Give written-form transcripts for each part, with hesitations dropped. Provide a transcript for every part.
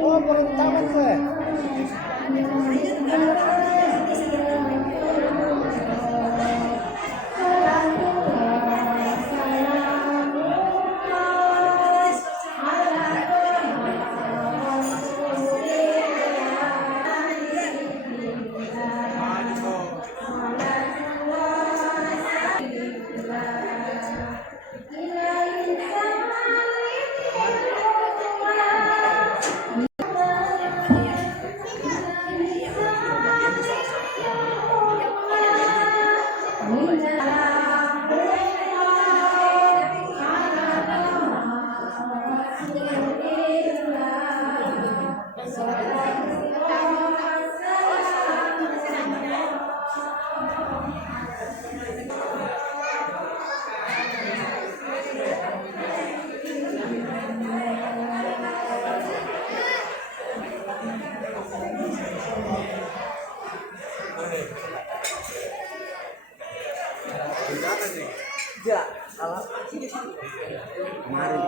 Oh, kurang taman saya. Ya, kalau kemarin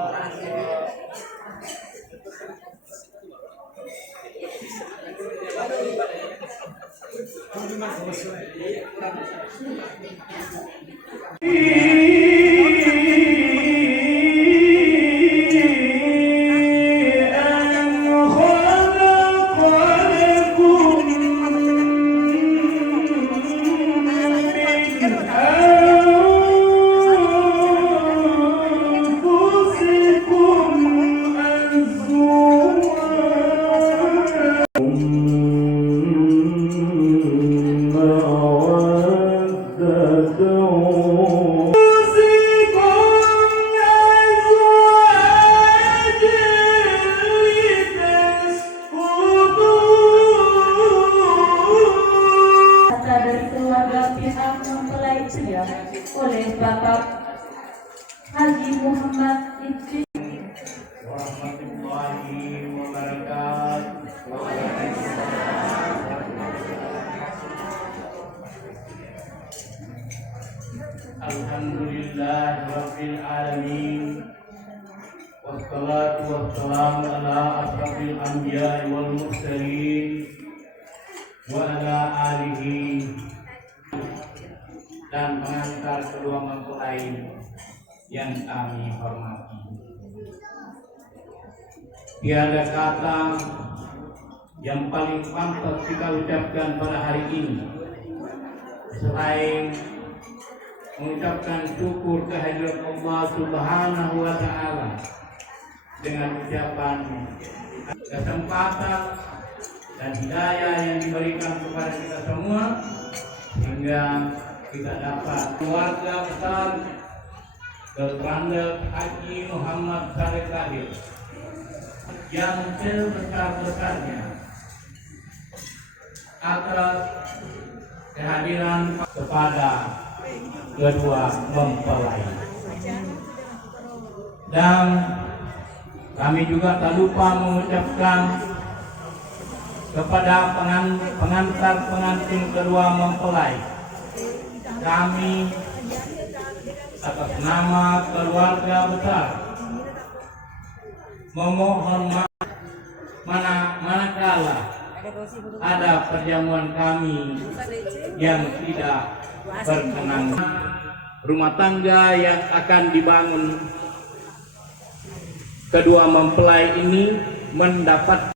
oleh Bapak Haji Muhammad Idris warahmatullahi wabarakatuh. Alhamdulillah rabbil alamin. Wassalatu wassalamu ala asrafil anbiya'i wal mursalin wa ala alihi dan pengantar kedua mempelai yang kami hormati. Tiada kata yang paling pantas kita ucapkan pada hari ini selain mengucapkan syukur kehadirat Allah Subhanahu wa Ta'ala dengan ucapan kesempatan dan hidayah yang diberikan kepada kita semua sehingga kita dapat keluarga besar Dr. Haji Muhammad Saleh Tahir yang sebesar-besarnya atas kehadiran kepada kedua mempelai. Dan kami juga tak lupa mengucapkan kepada pengantar pengantin kedua mempelai, kami atas nama keluarga besar memohon maaf manakala ada perjamuan kami yang tidak berkenan. Rumah tangga yang akan dibangun kedua mempelai ini mendapat